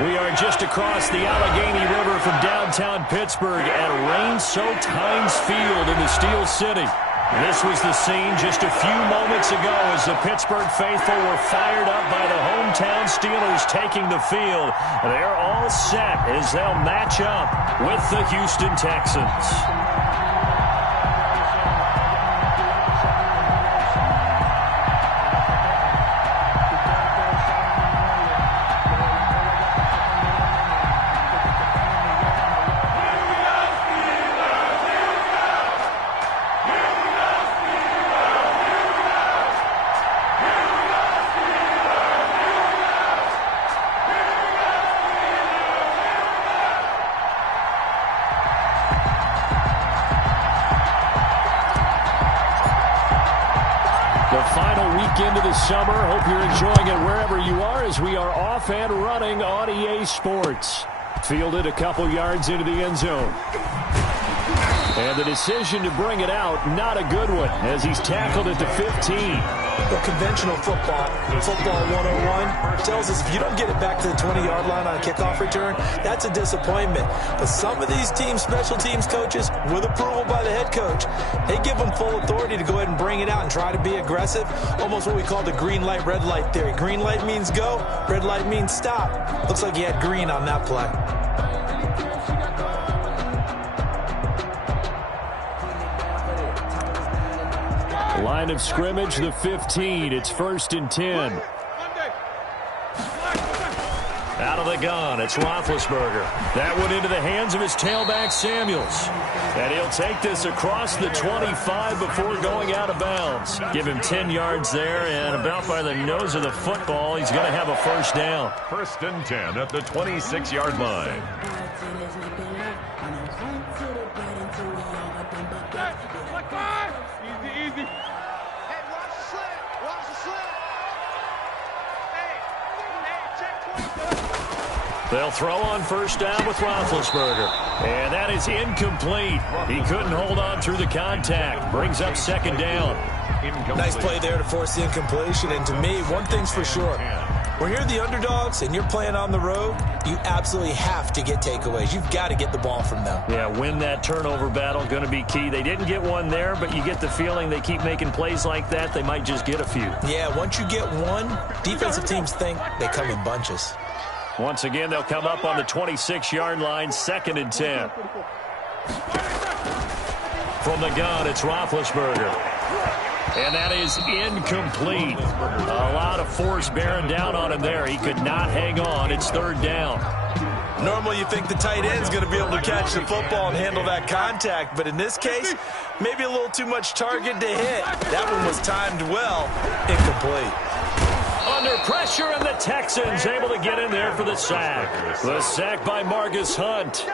We are just across the Allegheny River from downtown Pittsburgh at rain-soaked Heinz Field in the Steel City. This was the scene just a few moments ago as the Pittsburgh faithful were fired up by the hometown Steelers taking the field. They're all set as they'll match up with the Houston Texans. Into the summer. Hope you're enjoying it wherever you are as we are off and running on EA Sports. Fielded a couple yards into the end zone. And the decision to bring it out, not a good one, as he's tackled at the 15. The conventional football 101, tells us if you don't get it back to the 20-yard line on a kickoff return, that's a disappointment. But some of these teams, special teams coaches, with approval by the head coach, they give them full authority to go ahead and bring it out and try to be aggressive. Almost what we call the green light, red light theory. Green light means go, red light means stop. Looks like he had green on that play. Line of scrimmage, the 15. It's 1st and 10. Out of the gun, it's Roethlisberger. That went into the hands of his tailback, Samuels. And he'll take this across the 25 before going out of bounds. Give him 10 yards there, and about by the nose of the football, he's going to have a first down. 1st and 10 at the 26-yard line. Easy. They'll throw on 1st down with Roethlisberger. And that is incomplete. He couldn't hold on through the contact. Brings up 2nd down. Nice play there to force the incompletion. And to me, one thing's for sure. When you're the underdogs and you're playing on the road, you absolutely have to get takeaways. You've got to get the ball from them. Yeah, win that turnover battle, going to be key. They didn't get one there, but you get the feeling they keep making plays like that, they might just get a few. Yeah, once you get one, defensive teams think they come in bunches. Once again, they'll come up on the 26-yard line, 2nd and 10. From the gun, it's Roethlisberger. And that is incomplete. A lot of force bearing down on him there. He could not hang on. It's 3rd down. Normally you think the tight end's going to be able to catch the football and handle that contact, but in this case, maybe a little too much target to hit. That one was timed well. Incomplete. Under pressure, and the Texans able to get in there for the sack. The sack by Marcus Hunt.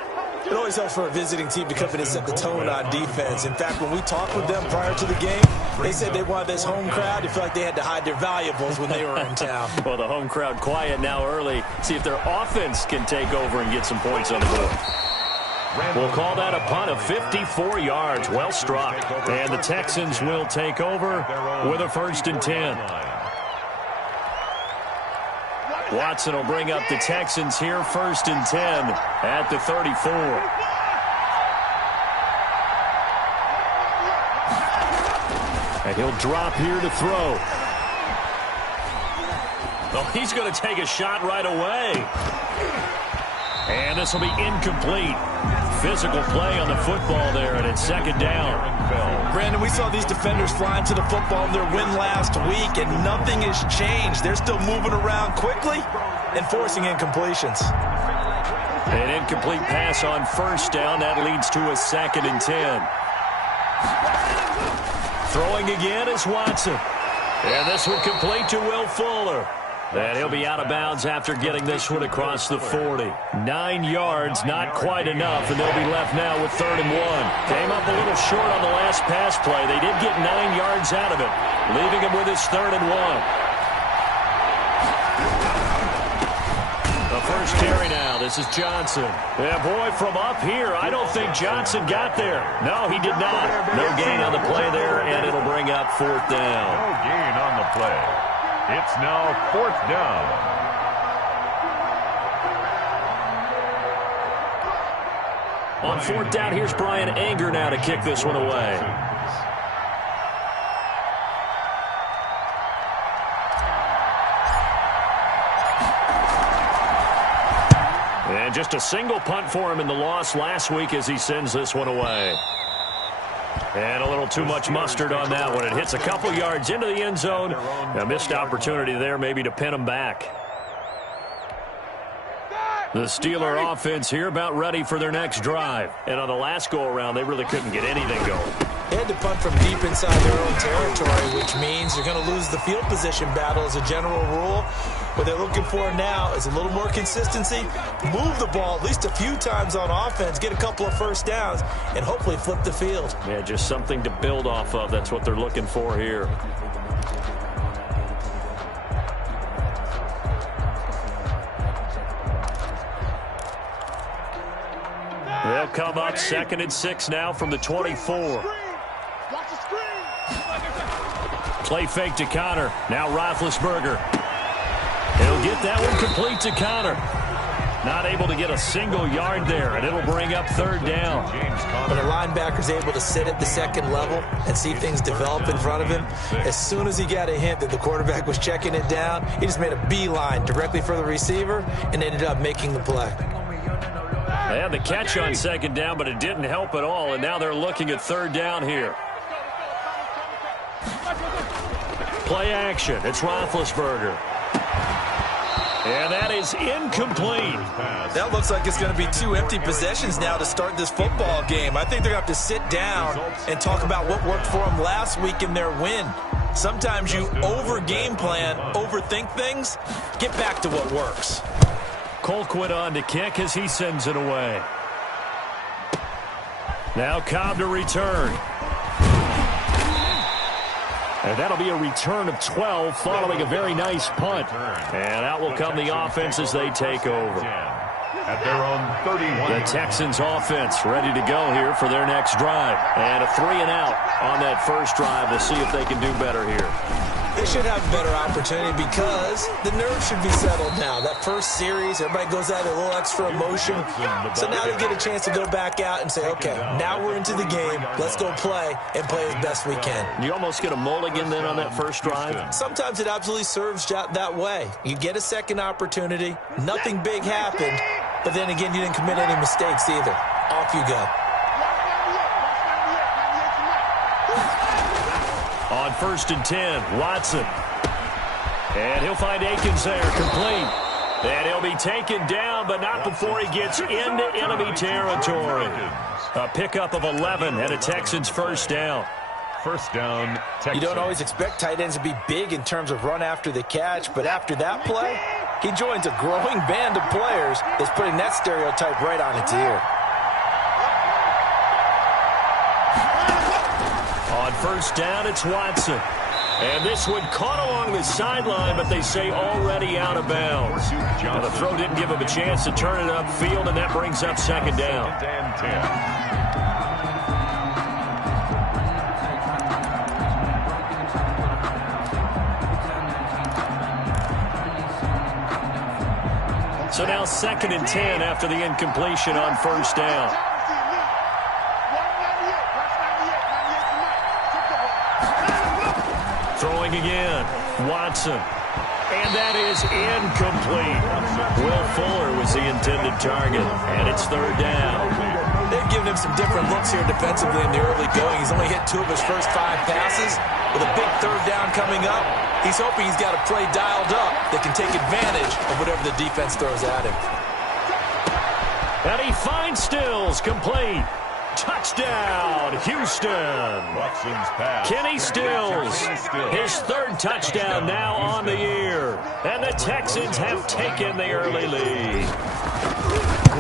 It always helps for a visiting team to come in and set the tone on defense. In fact, when we talked with them prior to the game, they said they wanted this home crowd to feel like they had to hide their valuables when they were in town. Well, the home crowd quiet now early. See if their offense can take over and get some points on the board. We'll call that a punt of 54 yards. Well struck. And the Texans will take over with a 1st and 10. Watson will bring up the Texans here, 1st and 10 at the 34. And he'll drop here to throw. Oh, he's going to take a shot right away. And this will be incomplete. Physical play on the football there, and it's 2nd down. Brandon, we saw these defenders flying to the football in their win last week, and nothing has changed. They're still moving around quickly and forcing incompletions. An incomplete pass on 1st down. That leads to a 2nd and 10. Throwing again is Watson. And this one complete to Will Fuller. And he'll be out of bounds after getting this one across the 40. 9 yards, not quite enough, and they'll be left now with 3rd and 1. Came up a little short on the last pass play. They did get 9 yards out of it, leaving him with his 3rd and 1. The first carry now. This is Johnson. Yeah, boy, from up here, I don't think Johnson got there. No, he did not. No gain on the play there, and it'll bring up 4th down. No gain on the play. It's now 4th down. On fourth down, here's Brian Anger now to kick this one away. And just a single punt for him in the loss last week as he sends this one away. And a little too much mustard on that one. It hits a couple yards into the end zone. A missed opportunity there maybe to pin him back. The Steeler offense here about ready for their next drive. And on the last go-around, they really couldn't get anything going. They had to punt from deep inside their own territory, which means you're going to lose the field position battle as a general rule. What they're looking for now is a little more consistency, move the ball at least a few times on offense, get a couple of first downs, and hopefully flip the field. Yeah, just something to build off of. That's what they're looking for here. They'll come up 2nd and 6 now from the 24. Play fake to Connor. Now Roethlisberger. He'll get that one complete to Connor. Not able to get a single yard there, and it'll bring up 3rd down. When a linebacker's able to sit at the second level and see things develop in front of him, as soon as he got a hint that the quarterback was checking it down, he just made a beeline directly for the receiver and ended up making the play. They had the catch on 2nd down, but it didn't help at all, and now they're looking at 3rd down here. Play action. It's Roethlisberger. And that is incomplete. That looks like it's going to be 2 empty possessions now to start this football game. I think they're going to have to sit down and talk about what worked for them last week in their win. Sometimes you over-game plan, overthink things. Get back to what works. Colquitt on to kick as he sends it away. Now Cobb to return. And that'll be a return of 12 following a very nice punt. And out will come the offense as they take over. At their own 31. The Texans offense ready to go here for their next drive. And a 3 and out on that first drive. We'll see if they can do better here. They should have a better opportunity because the nerves should be settled now. That first series, everybody goes out with a little extra emotion. So now they get a chance to go back out and say, okay, now we're into the game. Let's go play and play as best we can. You almost get a mulligan then on that first drive? Sometimes it absolutely serves that way. You get a second opportunity. Nothing big happened. But then again, you didn't commit any mistakes either. Off you go. On 1st and 10, Watson. And he'll find Akins there, complete. And he'll be taken down, but not before he gets into enemy territory. A pickup of 11 and a Texans first down. First down, Texans. You don't always expect tight ends to be big in terms of run after the catch, but after that play, he joins a growing band of players that's putting that stereotype right on its ear. On 1st down, it's Watson. And this one caught along the sideline, but they say already out of bounds. Now the throw didn't give him a chance to turn it upfield, and that brings up 2nd down. So now 2nd and 10 after the incompletion on 1st down. Throwing again, Watson. And that is incomplete. Will Fuller was the intended target, and it's 3rd down. They've given him some different looks here defensively in the early going. He's only hit 2 of his first 5 passes. With a big 3rd down coming up, he's hoping he's got a play dialed up that can take advantage of whatever the defense throws at him. And he finds Stills, complete. Touchdown, Houston. Watson's pass. Kenny Stills, his 3rd touchdown now on the year. And the Texans have taken the early lead.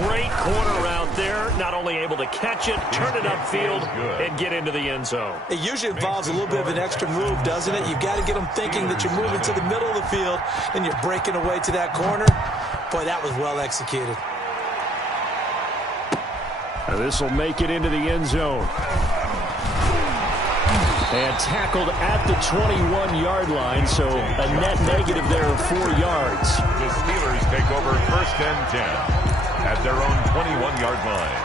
Great corner out there, not only able to catch it, turn it upfield, and get into the end zone. It usually involves a little bit of an extra move, doesn't it? You've got to get them thinking that you're moving to the middle of the field, and you're breaking away to that corner. Boy, that was well executed. This will make it into the end zone. And tackled at the 21-yard line, so a net negative there of 4 yards. The Steelers take over 1st and 10 at their own 21-yard line.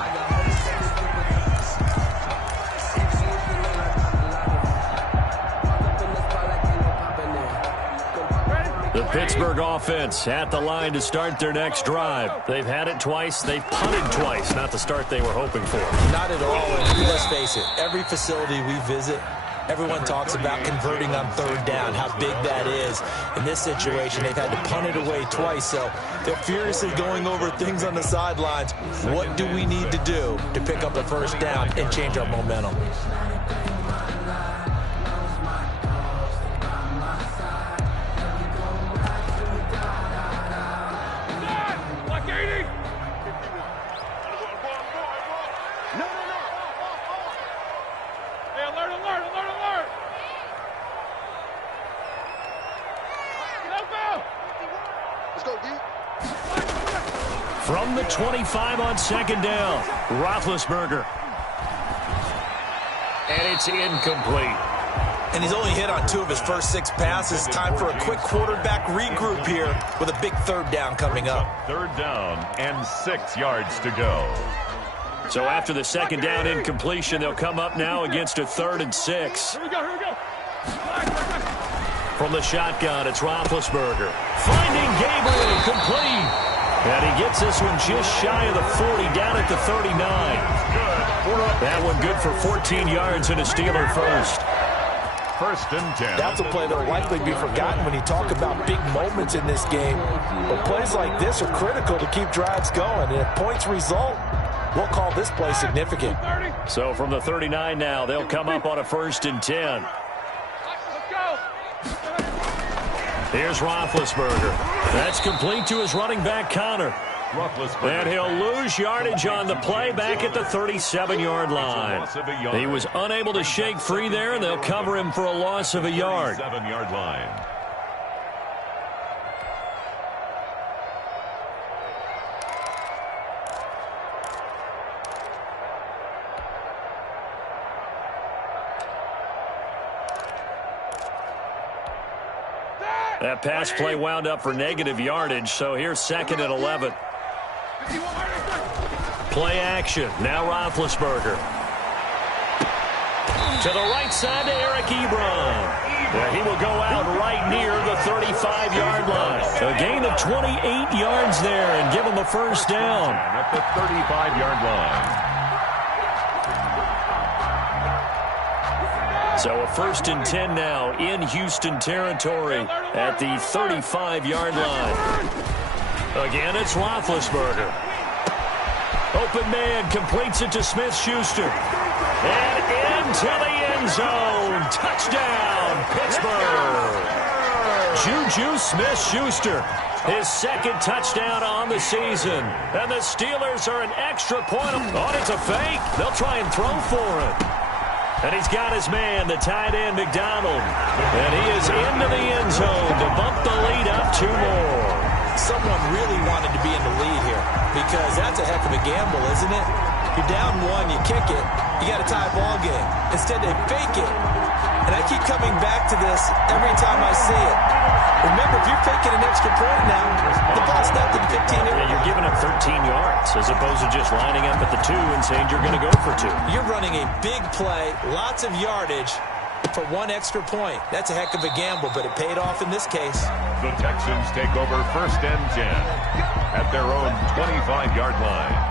The Pittsburgh offense at the line to start their next drive. They've had it twice. They've punted twice. Not the start they were hoping for. Not at all. And let's face it, every facility we visit, everyone talks about converting on third down, how big that is. In this situation, they've had to punt it away twice, so they're furiously going over things on the sidelines. What do we need to do to pick up a first down and change our momentum? From the 25 on second down, Roethlisberger. And it's incomplete. And he's only hit on 2 of his first 6 passes. Time for a quick quarterback regroup here with a big third down coming up. Third down and 6 yards to go. So after the second down incompletion, they'll come up now against a 3rd and 6. Here we go. From the shotgun, it's Roethlisberger. Finding Gabriel, complete. And he gets this one just shy of the 40, down at the 39. That one good for 14 yards and a Steeler first. First and 10. That's a play that will likely be forgotten when you talk about big moments in this game. But plays like this are critical to keep drives going. And if points result, we'll call this play significant. So from the 39 now, they'll come up on a 1st and 10. Here's Roethlisberger. That's complete to his running back, Connor. And he'll lose yardage on the play back at the 37-yard line. He was unable to shake free there, and they'll cover him for a loss of a yard. 7-yard line. That pass play wound up for negative yardage, so here's 2nd and 11. Play action. Now Roethlisberger. To the right side to Eric Ebron. Yeah, he will go out right near the 35-yard line. A gain of 28 yards there and give him a first down. At the 35-yard line. So a 1st and 10 now in Houston territory at the 35-yard line. Again, it's Roethlisberger. Open man completes it to Smith-Schuster. And into the end zone. Touchdown, Pittsburgh. Juju Smith-Schuster, his 2nd touchdown on the season. And the Steelers are an extra point. Oh, it's a fake. They'll try and throw for it. And he's got his man, the tight end, McDonald. And he is into the end zone to bump the lead up 2 more. Someone really wanted to be in the lead here because that's a heck of a gamble, isn't it? You're down 1, you kick it, you got a tie ball game. Instead, they fake it. And I keep coming back to this every time I see it. Remember, if you're faking an extra point now, the ball's not to the 15. Yeah, you're giving up 13 yards as opposed to just lining up at the 2 and saying you're going to go for 2. You're running a big play, lots of yardage for 1 extra point. That's a heck of a gamble, but it paid off in this case. The Texans take over 1st and 10 at their own 25-yard line.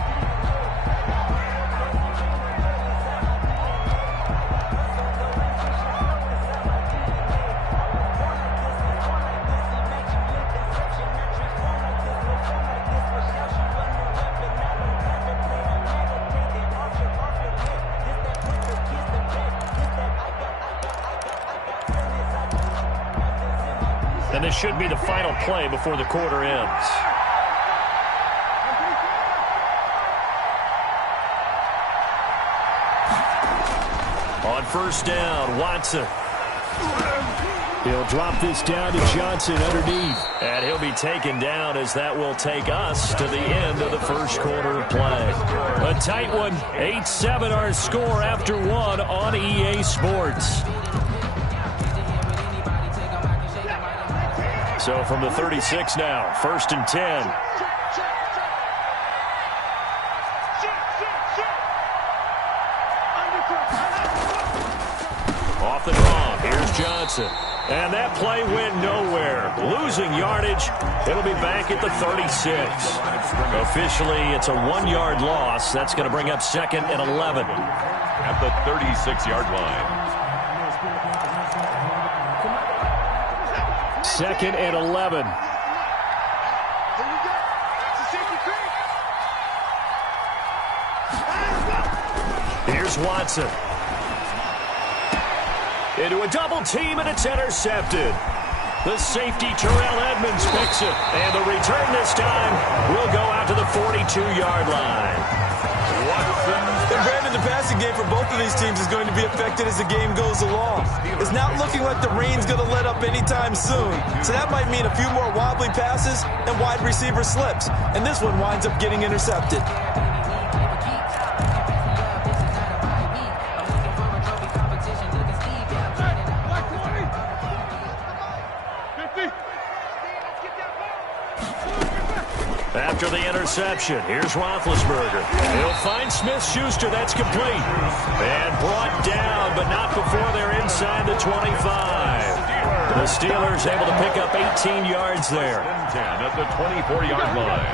And this should be the final play before the quarter ends. On 1st down, Watson. He'll drop this down to Johnson underneath. And he'll be taken down as that will take us to the end of the 1st quarter of play. A tight one, 8-7 our score after 1 on EA Sports. So from the 36 now, 1st and 10. Off the draw, here's Johnson. And that play went nowhere. Losing yardage. It'll be back at the 36. Officially, it's a 1-yard loss. That's going to bring up 2nd and 11. At the 36-yard line. 2nd and 11. Here's Watson. Into a double team, and it's intercepted. The safety, Terrell Edmonds, picks it. And the return this time will go out to the 42-yard line. And Brandon, the passing game for both of these teams is going to be affected as the game goes along. It's not looking like the rain's going to let up anytime soon. So that might mean a few more wobbly passes and wide receiver slips. And this one winds up getting intercepted. After the interception, here's Roethlisberger. He'll find Smith-Schuster. That's complete. And brought down, but not before they're inside the 25. The Steelers able to pick up 18 yards there. 10 at the 24-yard line.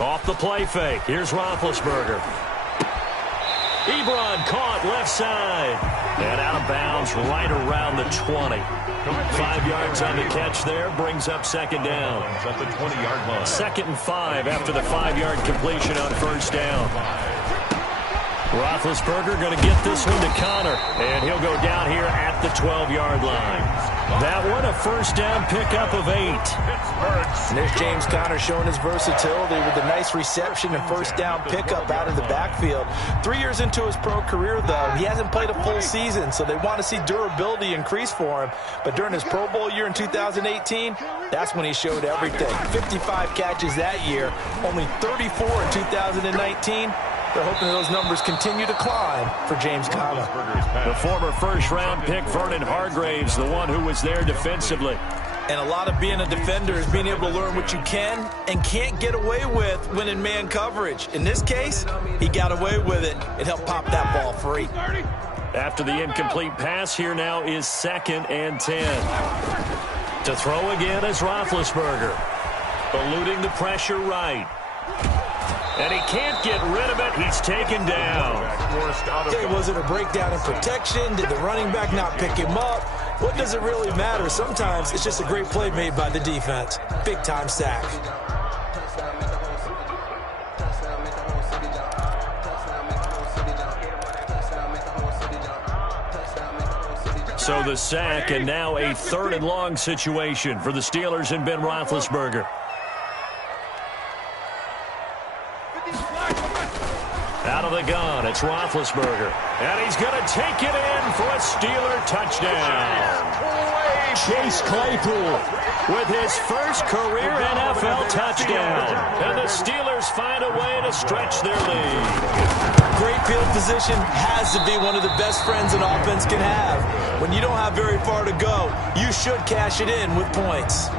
Off the play fake. Here's Roethlisberger. Ebron caught left side. And out of bounds right around the 20. 5 yards on the catch there. Brings up 2nd down. At the 20-yard line. 2nd and 5 after the 5-yard completion on 1st down. Roethlisberger going to get this one to Connor. And he'll go down here at the 12-yard line. That one a 1st down pickup of 8. And there's James Conner showing his versatility with a nice reception and 1st down pickup out of the backfield. 3 years into his pro career, though, he hasn't played a full season, so they want to see durability increase for him. But during his Pro Bowl year in 2018, that's when he showed everything. 55 catches that year, only 34 in 2019. They're hoping those numbers continue to climb for James Conner. The former 1st-round pick, Vernon Hargraves, the one who was there defensively. And a lot of being a defender is being able to learn what you can and can't get away with when in man coverage. In this case, he got away with it and helped pop that ball free. After the incomplete pass, here now is 2nd and 10. To throw again is Roethlisberger. Eluding the pressure right. And he can't get rid of it. He's taken down. Okay, was it a breakdown in protection? Did the running back not pick him up? What does it really matter? Sometimes it's just a great play made by the defense. Big-time sack. So the sack, and now a 3rd and long situation for the Steelers and Ben Roethlisberger. Out of the gun, it's Roethlisberger. And he's going to take it in for a Steeler touchdown. Chase Claypool with his first career NFL touchdown. And the Steelers find a way to stretch their lead. Great field position has to be one of the best friends an offense can have. When you don't have very far to go, you should cash it in with points.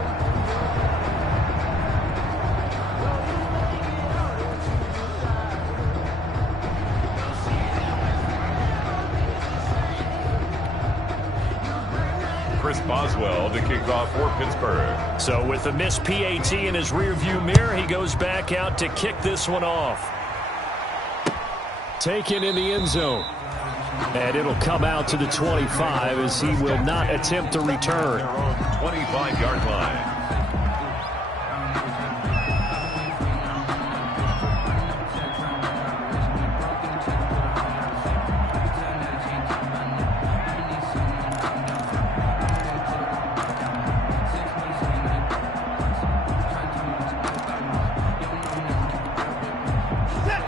Chris Boswell to kick off for Pittsburgh. So with the missed PAT in his rearview mirror, he goes back out to kick this one off. Taken in the end zone. And it'll come out to the 25 as he will not attempt to return. 25-yard line.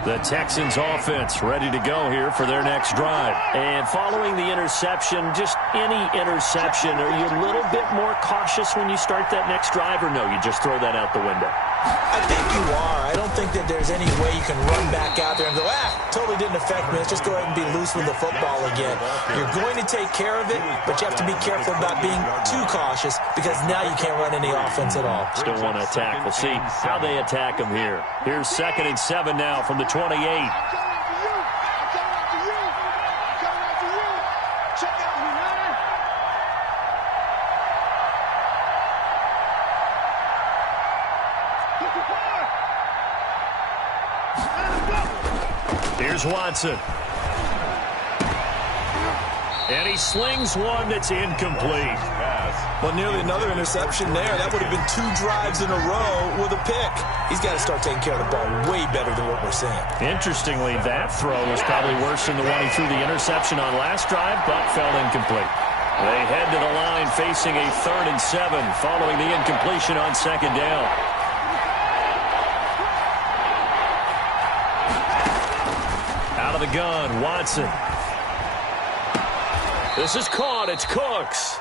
The Texans offense ready to go here for their next drive. And following the interception, just any interception, are you a little bit more cautious when you start that next drive, or no, you just throw that out the window? I think you are. I don't think that there's any way you can run back out there and go, totally didn't affect me. Let's just go ahead and be loose with the football again. You're going to take care of it, but you have to be careful about being too cautious because now you can't run any offense at all. Still want to attack. We'll see how they attack him here. Here's 2nd and 7 now from the 28. Here's Watson. And he slings one that's incomplete. Well, nearly another interception there. That would have been 2 drives in a row with a pick. He's got to start taking care of the ball way better than what we're seeing. Interestingly, that throw was probably worse than the one he threw the interception on last drive, but fell incomplete. They head to the line facing a 3rd and 7 following the incompletion on 2nd down. Out of the gun, Watson. This is caught. It's Cooks.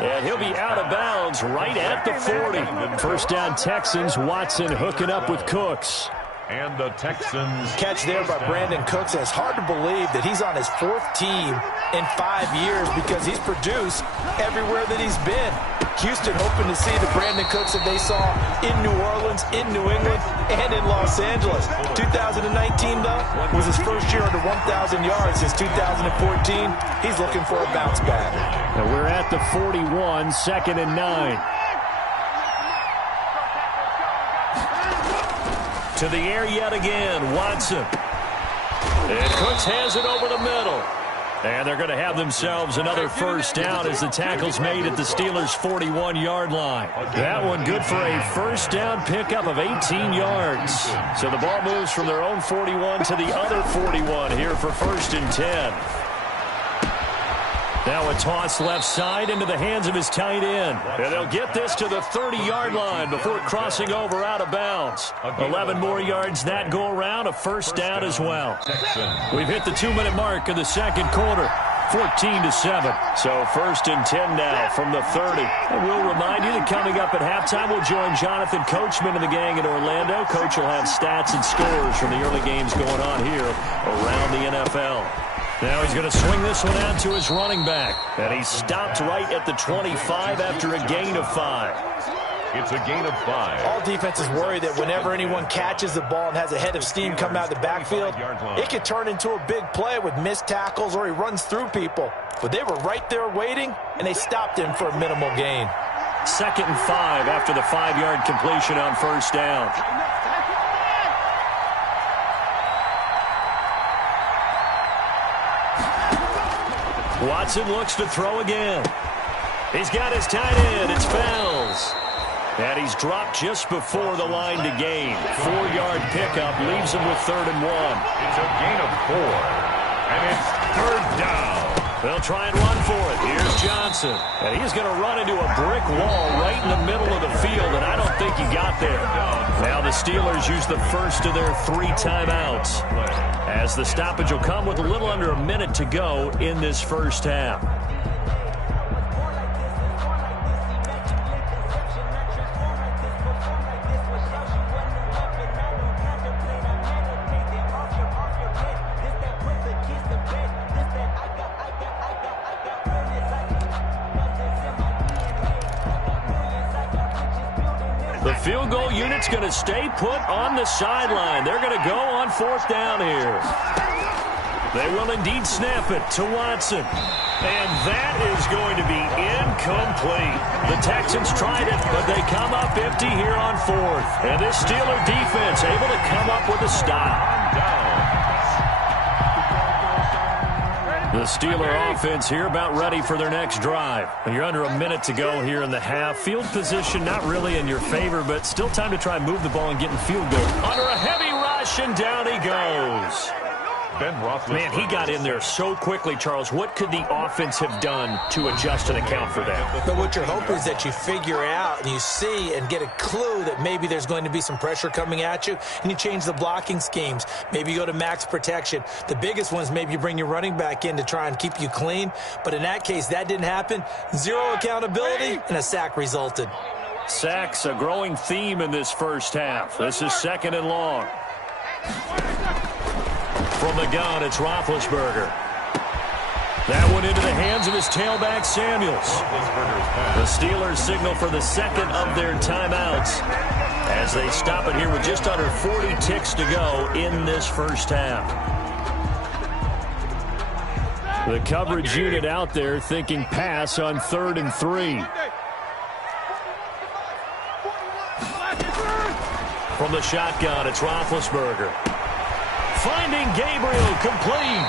And he'll be out of bounds right at the 40. First down Texans. Watson hooking up with Cooks. And the Texans. Catch there by Brandon Cooks. And it's hard to believe that he's on his 4th team in 5 years because he's produced everywhere that he's been. Houston hoping to see the Brandon Cooks that they saw in New Orleans, in New England, and in Los Angeles. 2019, though, was his first year under 1,000 yards since 2014. He's looking for a bounce back. And we're at the 41, 2nd and 9. To the air yet again, Watson. And Cooks has it over the middle. And they're going to have themselves another first down as the tackle's made at the Steelers' 41-yard line. That one good for a first down pickup of 18 yards. So the ball moves from their own 41 to the other 41 here for 1st and 10. Now a toss left side into the hands of his tight end. And they'll get this to the 30-yard line before crossing over out of bounds. 11 more yards that go around, a first down as well. We've hit the 2-minute mark of the 2nd quarter. 14-7. So 1st and 10 now from the 30. And we'll remind you that coming up at halftime, we'll join Jonathan Coachman and the gang in Orlando. Coach will have stats and scores from the early games going on here around the NFL. Now he's going to swing this one out to his running back. And he's stopped right at the 25 after a gain of 5. It's a gain of 5. All defenses worry that whenever anyone catches the ball and has a head of steam come out of the backfield, it could turn into a big play with missed tackles or he runs through people. But they were right there waiting, and they stopped him for a minimal gain. 2nd and 5 after the 5-yard completion on first down. Watson looks to throw again. He's got his tight end. It's Fells. And he's dropped just before the line to gain. 4-yard pickup leaves him with 3rd and 1. It's a gain of 4. And it's 3rd down. They'll try and run for it. Here's Johnson. And he's going to run into a brick wall right in the middle of the field, and I don't think he got there. Now the Steelers use the first of their 3 timeouts, as the stoppage will come with a little under a minute to go in this first half. The field goal unit's going to stay put on the sideline. They're going to go on 4th down here. They will indeed snap it to Watson. And that is going to be incomplete. The Texans tried it, but they come up empty here on 4th. And this Steeler defense able to come up with a stop. The Steeler offense here about ready for their next drive. And you're under a minute to go here in the half. Field position not really in your favor, but still time to try and move the ball and get in field goal. Under a heavy rush, and down he goes. Man, he got in there so quickly, Charles. What could the offense have done to adjust and account for that? But what you're hoping is that you figure out and you see and get a clue that maybe there's going to be some pressure coming at you, and you change the blocking schemes. Maybe you go to max protection. The biggest one is maybe you bring your running back in to try and keep you clean. But in that case, that didn't happen. 0 accountability, and a sack resulted. Sacks, a growing theme in this first half. This is 2nd and long. From the gun, it's Roethlisberger. That one into the hands of his tailback, Samuels. The Steelers signal for the 2nd of their timeouts as they stop it here with just under 40 ticks to go in this first half. The coverage unit out there thinking pass on 3rd and 3. From the shotgun, it's Roethlisberger. Finding Gabriel complete.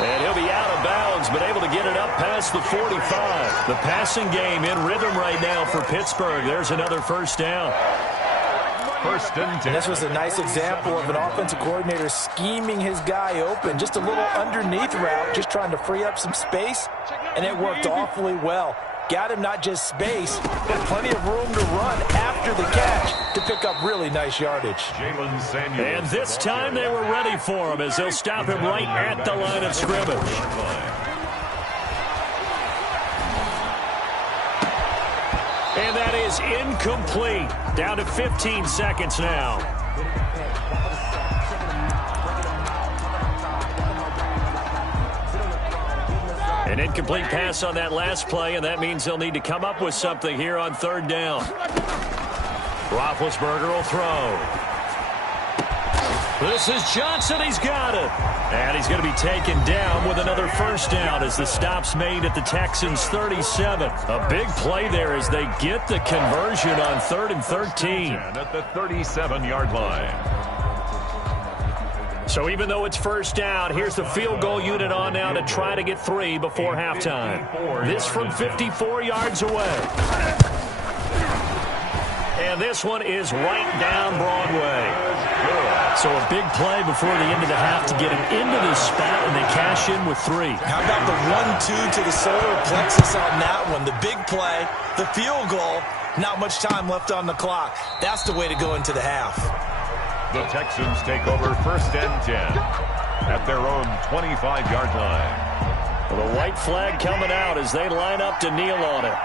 And he'll be out of bounds, but able to get it up past the 45. The passing game in rhythm right now for Pittsburgh. There's another first down. First and 10. This was a nice example of an offensive coordinator scheming his guy open. Just a little underneath route, just trying to free up some space, and it worked awfully well. Got him not just space, but plenty of room to run after the catch to pick up really nice yardage. And this time they were ready for him as they'll stop him right at the line of scrimmage. And that is incomplete. Down to 15 seconds now. An incomplete pass on that last play, and that means they'll need to come up with something here on third down. Roethlisberger will throw. This is Johnson. He's got it. And he's going to be taken down with another first down as the stop's made at the Texans' 37. A big play there as they get the conversion on 3rd and 13. At the 37-yard line. So even though it's first down, here's the field goal unit on now to try to get 3 before halftime. This from 54 yards away. And this one is right down Broadway. So a big play before the end of the half to get him into this spot, and they cash in with 3. How about the 1-2 to the solar plexus on that one? The big play, the field goal, not much time left on the clock. That's the way to go into the half. The Texans take over first and 10 at their own 25-yard line. Well, the white flag coming out as they line up to kneel on it.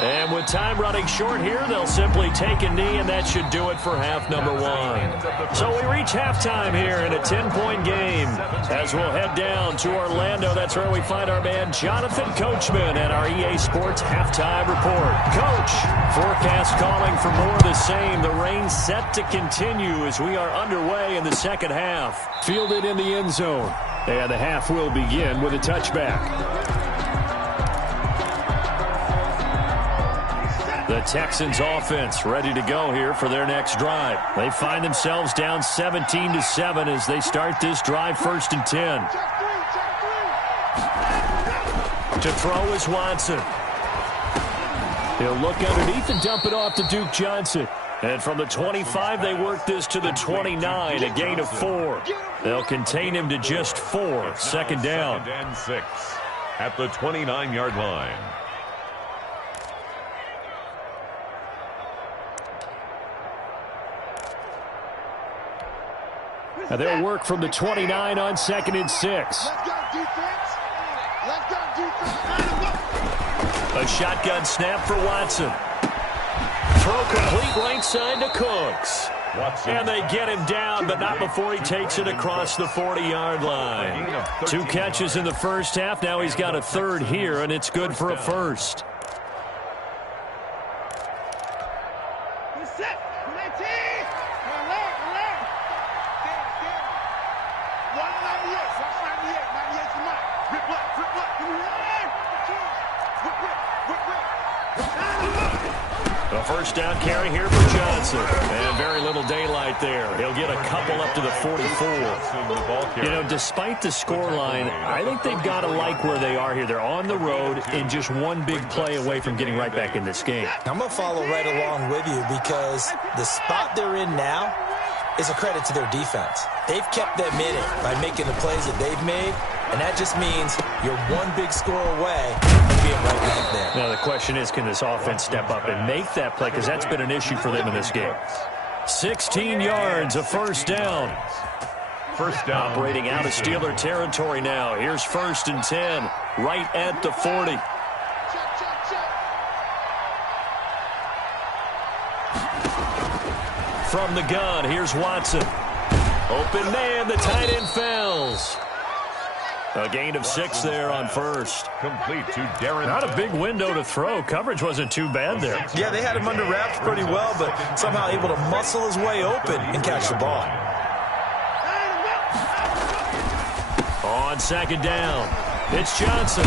And with time running short here, they'll simply take a knee, and that should do it for half number 1. So we reach halftime here in a 10-point game. As we'll head down to Orlando, that's where we find our man Jonathan Coachman and our EA Sports Halftime Report. Coach, forecast calling for more of the same. The rain set to continue as we are underway in the second half. Fielded in the end zone. And the half will begin with a touchback. The Texans offense ready to go here for their next drive. They find themselves down 17-7 as they start this drive 1st and 10. To throw is Watson. He'll look underneath and dump it off to Duke Johnson. And from the 25, they work this to the 29, a gain of 4. They'll contain him to just 4. Second down. 2nd and 6 at the 29-yard line. Now they'll work from the 29 on 2nd and 6. A shotgun snap for Watson. Throw complete right side to Cooks. And they get him down, but not before he takes it across the 40-yard line. 2 catches in the first half. Now he's got a 3rd here, and it's good for a 1st. A first down carry here for Johnson. And very little daylight there. He'll get a couple up to the 44. You know, despite the scoreline, I think they've got to like where they are here. They're on the road and just one big play away from getting right back in this game. I'm going to follow right along with you because the spot they're in now is a credit to their defense. They've kept them in it by making the plays that they've made, and that just means you're one big score away from being right back there. Now, the question is, can this offense step up and make that play? Because that's been an issue for them in this game. 16 yards, a first down. First down. Operating out of Steeler territory now. Here's 1st and 10, right at the 40. From the gun, here's Watson. Open man, the tight end fails. A gain of 6 there on 1st. Complete to Darren. Not a big window to throw. Coverage wasn't too bad there. Yeah, they had him under wraps pretty well, but somehow able to muscle his way open and catch the ball. On 2nd down, it's Johnson.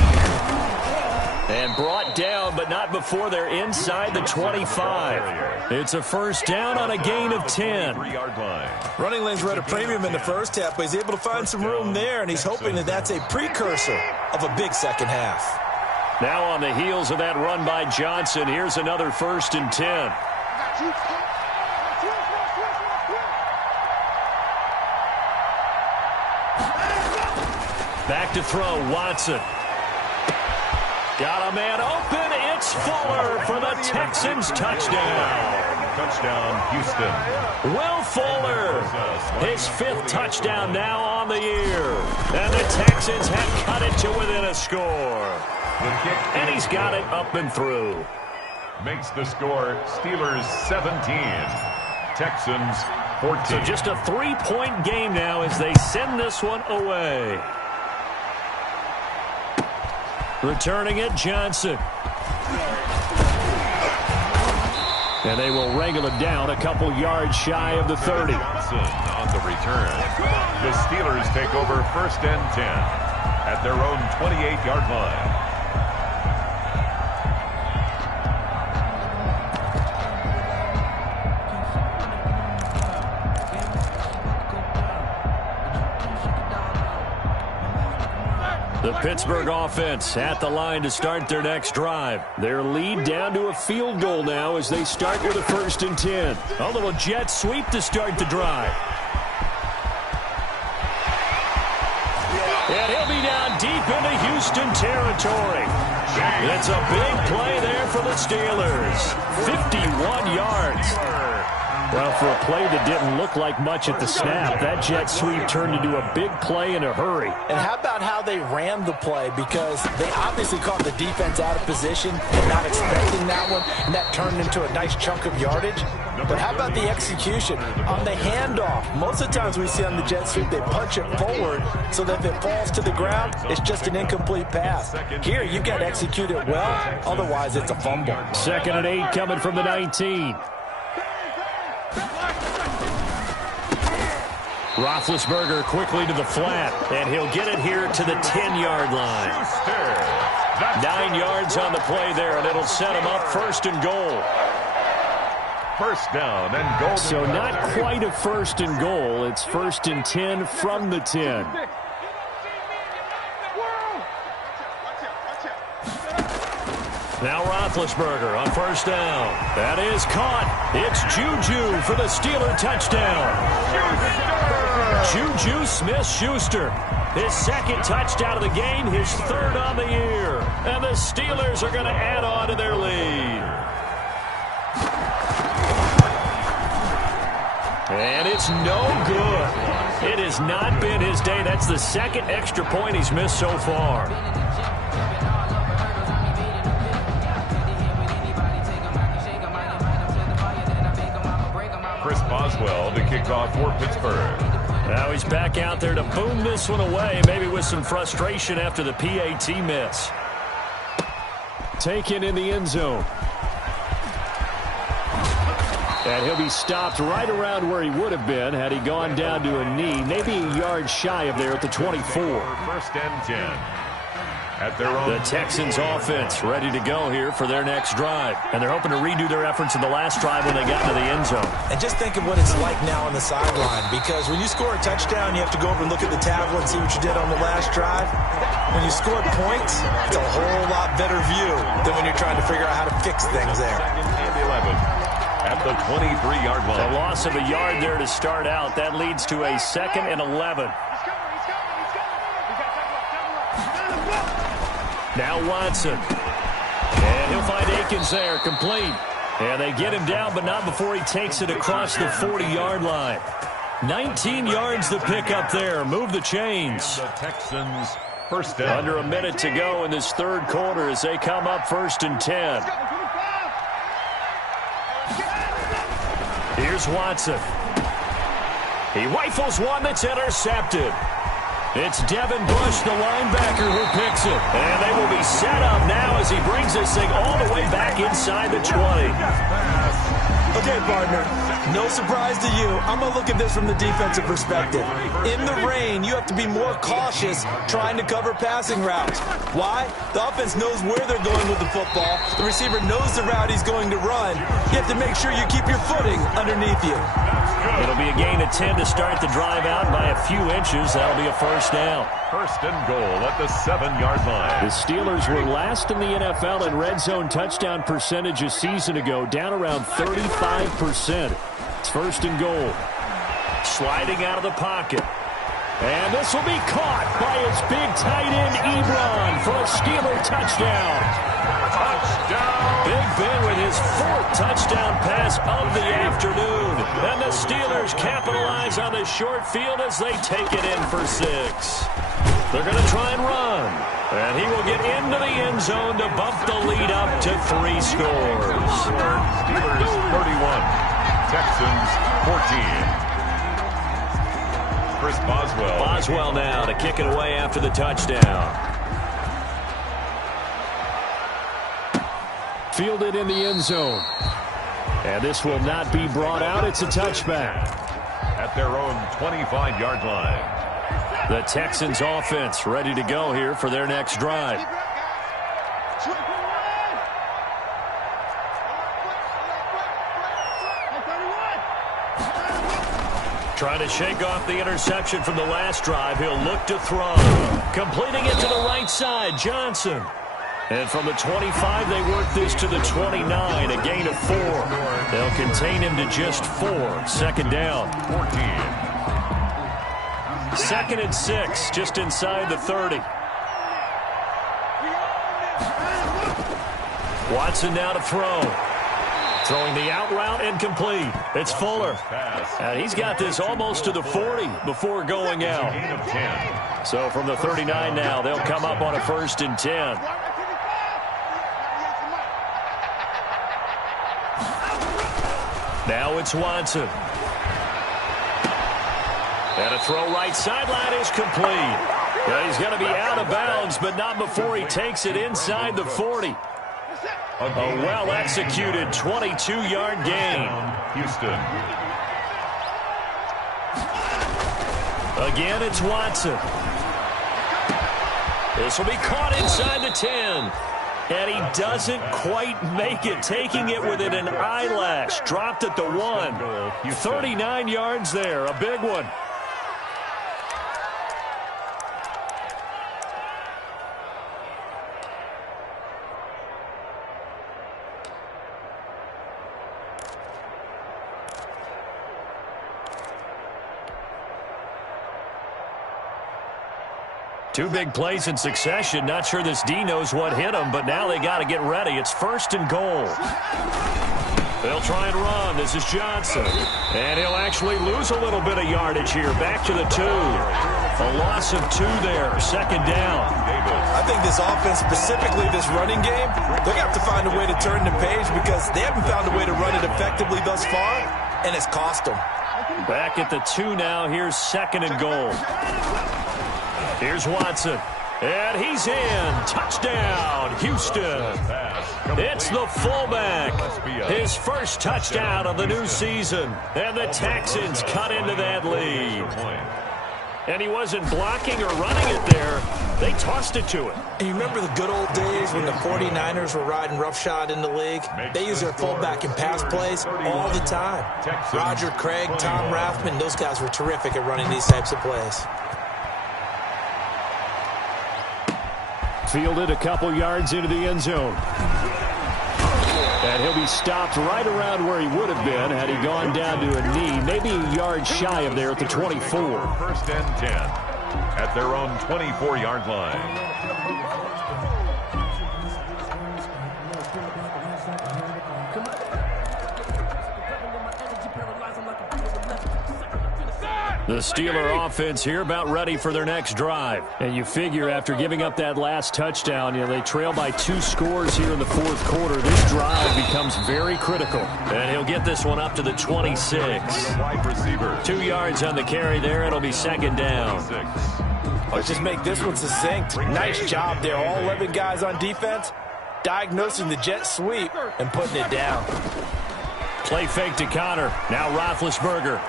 And brought down, but not before they're inside the 25. It's a first down on a gain of 10. Running lanes were at a premium in the first half, but he's able to find some room there, and he's hoping that that's a precursor of a big second half. Now on the heels of that run by Johnson, here's another first and 10. Back to throw, Watson. Got a man open. It's Fuller for the Texans touchdown. Touchdown, Houston. Will Fuller, his 5th touchdown now on the year. And the Texans have cut it to within a score. And he's got it up and through. Makes the score Steelers 17, Texans 14. So just a 3-point game now as they send this one away. Returning it, Johnson. And they will wrangle it down a couple yards shy of the 30. Johnson on the return. The Steelers take over first and 10 at their own 28-yard line. The Pittsburgh offense at the line to start their next drive. Their lead down to a field goal now as they start with a first and 10. A little jet sweep to start the drive. And he'll be down deep into Houston territory. It's a big play there for the Steelers. 51 yards. Well, for a play that didn't look like much at the snap, that jet sweep turned into a big play in a hurry. And how about how they ran the play? Because they obviously caught the defense out of position and not expecting that one, and that turned into a nice chunk of yardage. But how about the execution on the handoff? Most of the times we see on the jet sweep, they punch it forward so that if it falls to the ground, it's just an incomplete pass. Here, you've got to execute it well, otherwise it's a fumble. 2nd and 8 coming from the 19. Roethlisberger quickly to the flat, and he'll get it here to the 10-yard line. 9 yards on the play there, and it'll set him up first and goal. First down and goal. So not quite a first and goal. It's first and 10 from the 10. Now Roethlisberger on first down. That is caught. It's Juju for the Steeler touchdown. Juju Smith-Schuster. His 2nd touchdown of the game, his 3rd on the year. And the Steelers are going to add on to their lead. And it's no good. It has not been his day. That's the 2nd extra point he's missed so far. Chris Boswell to kick off for Pittsburgh. Now he's back out there to boom this one away, maybe with some frustration after the PAT miss. Taken in the end zone. And he'll be stopped right around where he would have been had he gone down to a knee, maybe a yard shy of there at the 24. First and 10 at their own. The Texans offense ready to go here for their next drive. And they're hoping to redo their efforts in the last drive when they got into the end zone. And just think of what it's like now on the sideline, because when you score a touchdown, you have to go over and look at the tablet and see what you did on the last drive. When you score points, it's a whole lot better view than when you're trying to figure out how to fix things there. Second and 11 at the 23-yard line. A loss of a yard there to start out. That leads to a 2nd and 11. Now Watson. And he'll find Akins there, complete. And they get him down, but not before he takes it across the 40-yard line. 19 yards to pick up there. Move the chains. The Texans first down. Under a minute to go in this 3rd quarter as they come up first and 10. Here's Watson. He rifles one that's intercepted. It's Devin Bush, the linebacker, who picks it. And they will be set up now as he brings this thing all the way back inside the 20. A Okay, partner, no surprise to you. I'm going to look at this from the defensive perspective. In the rain, you have to be more cautious trying to cover passing routes. Why? The offense knows where they're going with the football. The receiver knows the route he's going to run. You have to make sure you keep your footing underneath you. It'll be a gain of 10 to start the drive out by a few inches. That'll be a first down. First and goal at the 7-yard line. The Steelers were last in the NFL in red zone touchdown percentage a season ago, down around 35%. It's first and goal. Sliding out of the pocket. And this will be caught by his big tight end, Ebron, for a Steeler touchdown. Touchdown! Big Ben with his 4th touchdown pass of the afternoon. And the Steelers capitalize on the short field as they take it in for 6. They're going to try and run. And he will get into the end zone to bump the lead up to 3 scores. Steelers 31, Texans 14. Chris Boswell. Boswell now to kick it away after the touchdown. Fielded in the end zone. And this will not be brought out. It's a touchback. At their own 25-yard line. The Texans offense ready to go here for their next drive. Trying to shake off the interception from the last drive. He'll look to throw. Completing it to the right side, Johnson. And from the 25, they work this to the 29, a gain of 4. They'll contain him to just 4. Second down. 14. Second and 6, just inside the 30. Watson now to throw. Throwing the out route incomplete. It's Fuller. And he's got this almost to the 40 before going out. So from the 39 now, they'll come up on a 1st and 10. Now it's Watson. And a throw right sideline is complete. And he's going to be out of bounds, but not before he takes it inside the 40. A well-executed 22-yard gain. Houston. Again, it's Watson. This will be caught inside the 10. And he doesn't quite make it, taking it within an eyelash. Dropped at the 1. 39 yards there, a big one. Two big plays in succession. Not sure this D knows what hit him, but now they got to get ready. It's first and goal. They'll try and run. This is Johnson. And he'll actually lose a little bit of yardage here. Back to the 2. A loss of 2 there. Second down. I think this offense, specifically this running game, they're going to have to find a way to turn the page because they haven't found a way to run it effectively thus far, and it's cost them. Back at the 2 now. Here's second and goal. Here's Watson. And he's in. Touchdown, Houston. It's the fullback. His first touchdown of the new season. And the Texans cut into that lead. And he wasn't blocking or running it there. They tossed it to him. And you remember the good old days when the 49ers were riding roughshod in the league? They use their fullback in pass plays all the time. Roger Craig, Tom Rathman, those guys were terrific at running these types of plays. Fielded a couple yards into the end zone. And he'll be stopped right around where he would have been had he gone down to a knee, maybe a yard shy of there at the 24. First and 10 at their own 24-yard line. The Steeler offense here about ready for their next drive. And you figure after giving up that last touchdown, they trail by 2 scores here in the 4th quarter. This drive becomes very critical. And he'll get this one up to the 26. Wide receiver. 2 yards on the carry there. It'll be second down. Let's just make this one succinct. Nice job there. All 11 guys on defense diagnosing the jet sweep and putting it down. Play fake to Connor. Now Roethlisberger.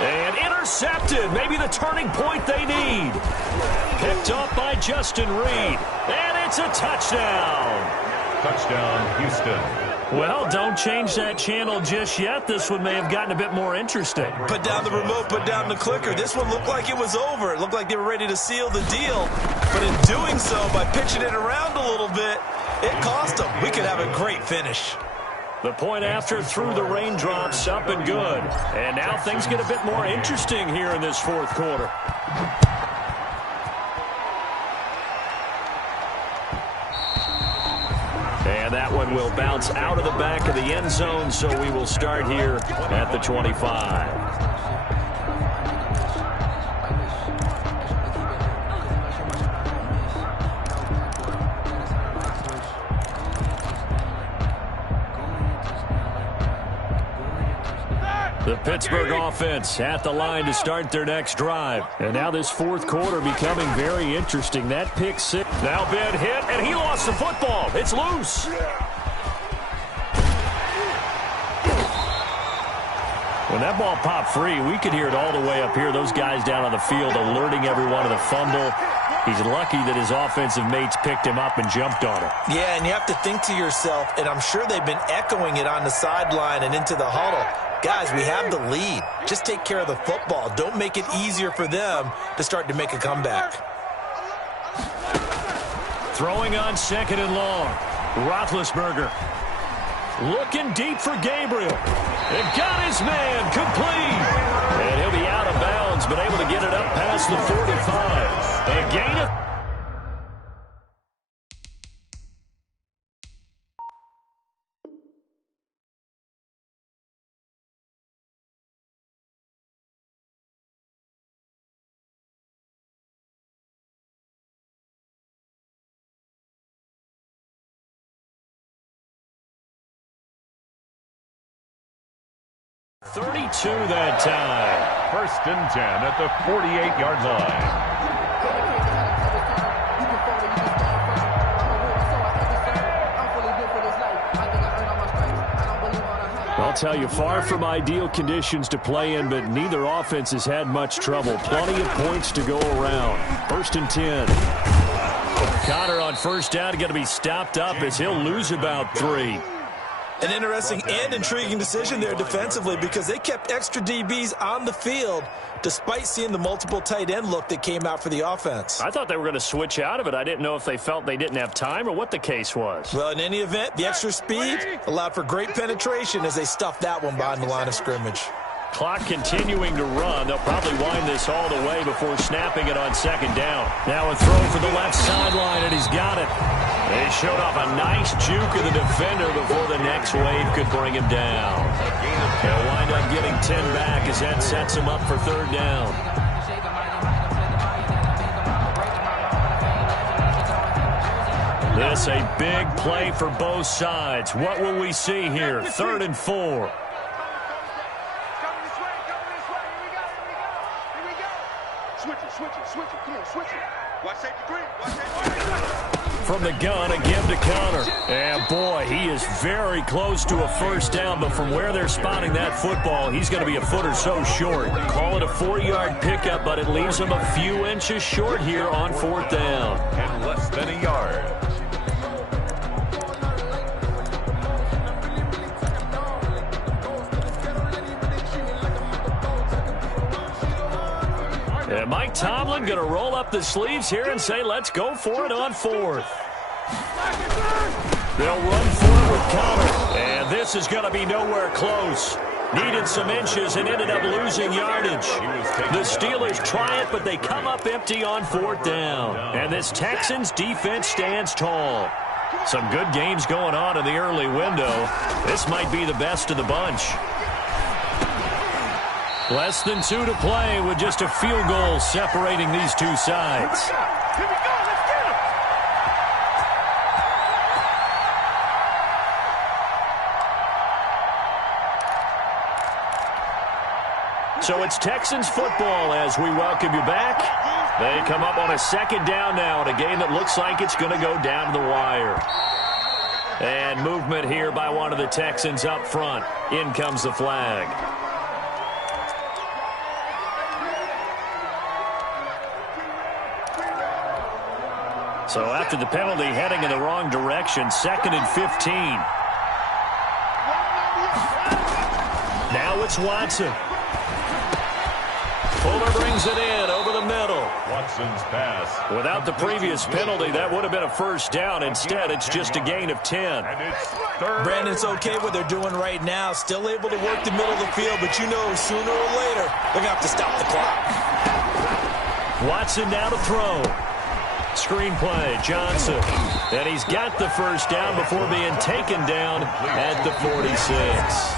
And intercepted. Maybe the turning point they need. Picked up by Justin Reed. And it's a touchdown. Touchdown, Houston. Well, don't change that channel just yet. This one may have gotten a bit more interesting. Put down the remote, put down the clicker. This one looked like it was over. It looked like they were ready to seal the deal. But in doing so, by pitching it around a little bit, it cost them. We could have a great finish. The point after through the raindrops, up and good. And now things get a bit more interesting here in this fourth quarter. And that one will bounce out of the back of the end zone, so we will start here at the 25. The Pittsburgh offense at the line to start their next drive. And now this fourth quarter becoming very interesting. That pick six. Now Ben hit, and he lost the football. It's loose. When that ball popped free, we could hear it all the way up here. Those guys down on the field alerting everyone of the fumble. He's lucky that his offensive mates picked him up and jumped on him. Yeah, and you have to think to yourself, and I'm sure they've been echoing it on the sideline and into the huddle. Guys, we have the lead. Just take care of the football. Don't make it easier for them to start to make a comeback. Throwing on second and long. Roethlisberger. Looking deep for Gabriel. And got his man complete. And he'll be out of bounds, but able to get it up past the 45. A gain of... .32 that time. First and 10 at the 48-yard line. I'll tell you, far from ideal conditions to play in, but neither offense has had much trouble. Plenty of points to go around. First and 10. Connor on first down going to be stopped up as he'll lose about 3. An interesting and intriguing decision there defensively because they kept extra DBs on the field despite seeing the multiple tight end look that came out for the offense. I thought they were going to switch out of it. I didn't know if they felt they didn't have time or what the case was. Well, in any event, the extra speed allowed for great penetration as they stuffed that one behind the line of scrimmage. Clock continuing to run. They'll probably wind this all the way before snapping it on second down. Now a throw for the left sideline, and he's got it. He showed off a nice juke of the defender before the next wave could bring him down. He'll wind up getting 10 back as that sets him up for third down. This a big play for both sides. What will we see here? 3rd and 4. From the gun, again to Connor. And boy, he is very close to a first down, but from where they're spotting that football, he's going to be a foot or so short. Call it a 4-yard pickup, but it leaves him a few inches short here on 4th down. And less than a yard. And Mike Tomlin going to roll up the sleeves here and say, let's go for it on 4th. They'll run for it with Connor. And this is going to be nowhere close. Needed some inches and ended up losing yardage. The Steelers try it, but they come up empty on 4th down. And this Texans defense stands tall. Some good games going on in the early window. This might be the best of the bunch. Less than 2 to play with just a field goal separating these two sides. Here we go, let's get him! So it's Texans football as we welcome you back. They come up on a 2nd down now in a game that looks like it's going to go down to the wire. And movement here by one of the Texans up front. In comes the flag. So after the penalty, heading in the wrong direction, 2nd and 15. Now it's Watson. Fuller brings it in over the middle. Watson's pass. Without the previous penalty, that would have been a first down. Instead, it's just a gain of 10. And it's third. Brandon, it's okay what they're doing right now. Still able to work the middle of the field, but you know sooner or later they're going to have to stop the clock. Watson now to throw. Screen play, Johnson. And he's got the first down before being taken down at the 46.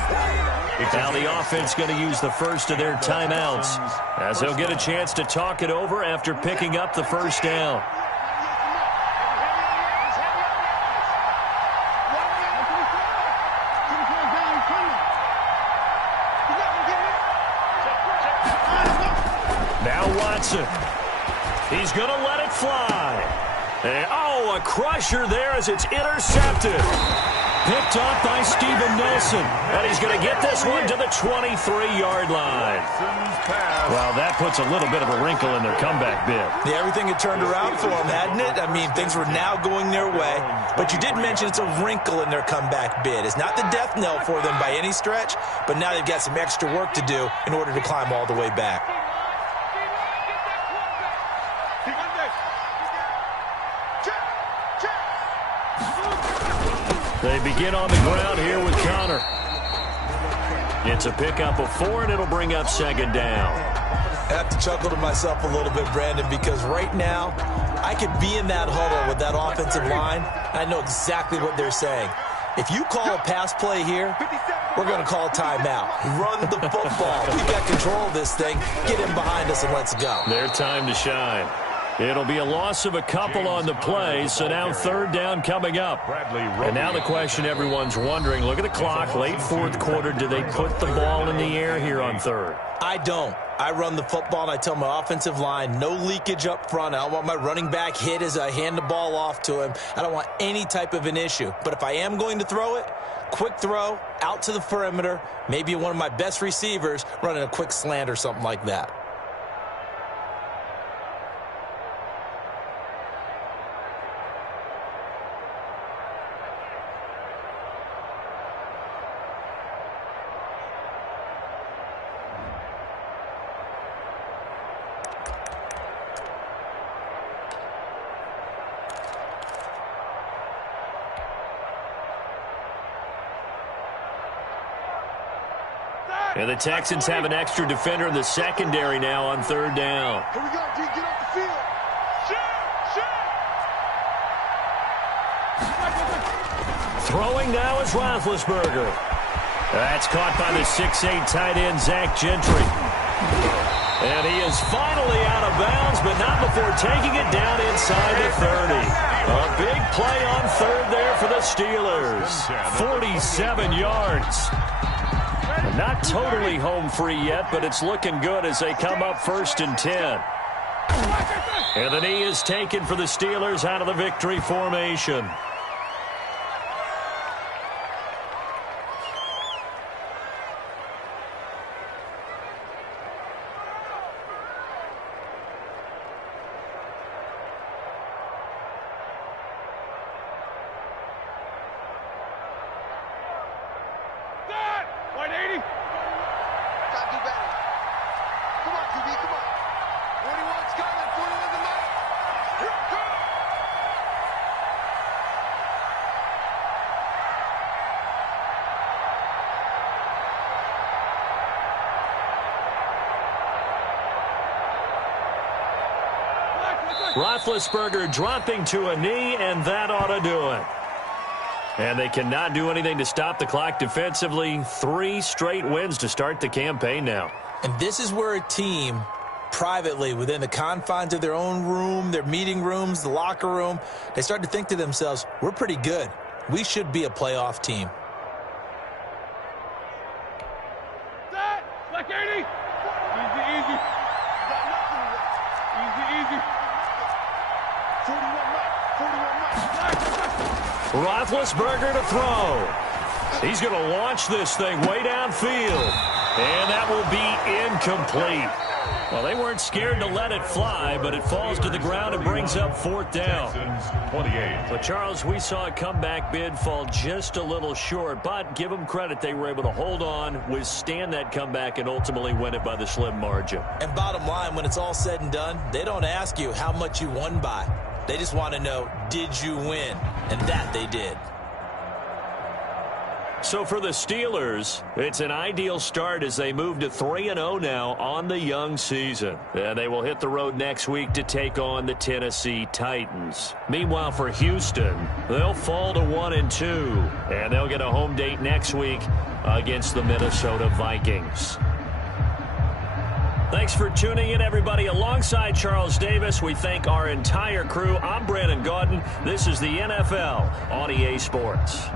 Now the offense going to use the first of their timeouts as they'll get a chance to talk it over after picking up the first down. Now Watson. He's going to let it fly. And, oh, a crusher there as it's intercepted. Picked up by Steven Nelson. And he's going to get this one to the 23-yard line. Well, that puts a little bit of a wrinkle in their comeback bid. Yeah, everything had turned around for them, hadn't it? I mean, things were now going their way. But you did mention it's a wrinkle in their comeback bid. It's not the death knell for them by any stretch, but now they've got some extra work to do in order to climb all the way back. They begin on the ground here with Connor. It's a pickup of 4, and it'll bring up 2nd down. I have to chuckle to myself a little bit, Brandon, because right now I could be in that huddle with that offensive line. I know exactly what they're saying. If you call a pass play here, we're going to call a timeout. Run the football. We've got control of this thing. Get in behind us and let's go. Their time to shine. It'll be a loss of a couple on the play, so now 3rd down coming up. And now the question everyone's wondering, look at the clock, late 4th quarter, do they put the ball in the air here on 3rd? I don't. I run the football, and I tell my offensive line, no leakage up front. I don't want my running back hit as I hand the ball off to him. I don't want any type of an issue. But if I am going to throw it, quick throw, out to the perimeter, maybe one of my best receivers running a quick slant or something like that. And the Texans have an extra defender in the secondary now on 3rd down. Here we go, D. Get off the field. Throwing now is Roethlisberger. That's caught by the 6'8" tight end, Zach Gentry. And he is finally out of bounds, but not before taking it down inside the 30. A big play on 3rd there for the Steelers. 47 yards. Not totally home free yet, but it's looking good as they come up 1st and 10. And the knee is taken for the Steelers out of the victory formation. Roethlisberger dropping to a knee, and that ought to do it. And they cannot do anything to stop the clock defensively. 3 straight wins to start the campaign now. And this is where a team, privately, within the confines of their own room, their meeting rooms, the locker room, they start to think to themselves, we're pretty good. We should be a playoff team. Black 80. Easy. Easy. 41 Mike. Roethlisberger to throw. He's going to launch this thing way downfield. And that will be incomplete. Well, they weren't scared to let it fly, but it falls to the ground and brings up 4th down. 28. But, Charles, we saw a comeback bid fall just a little short, but give them credit. They were able to hold on, withstand that comeback, and ultimately win it by the slim margin. And bottom line, when it's all said and done, they don't ask you how much you won by. They just want to know, did you win? And that they did. So for the Steelers, it's an ideal start as they move to 3-0 now on the young season. And they will hit the road next week to take on the Tennessee Titans. Meanwhile, for Houston, they'll fall to 1-2. And they'll get a home date next week against the Minnesota Vikings. Thanks for tuning in, everybody. Alongside Charles Davis, we thank our entire crew. I'm Brandon Gaudin. This is the NFL on EA Sports.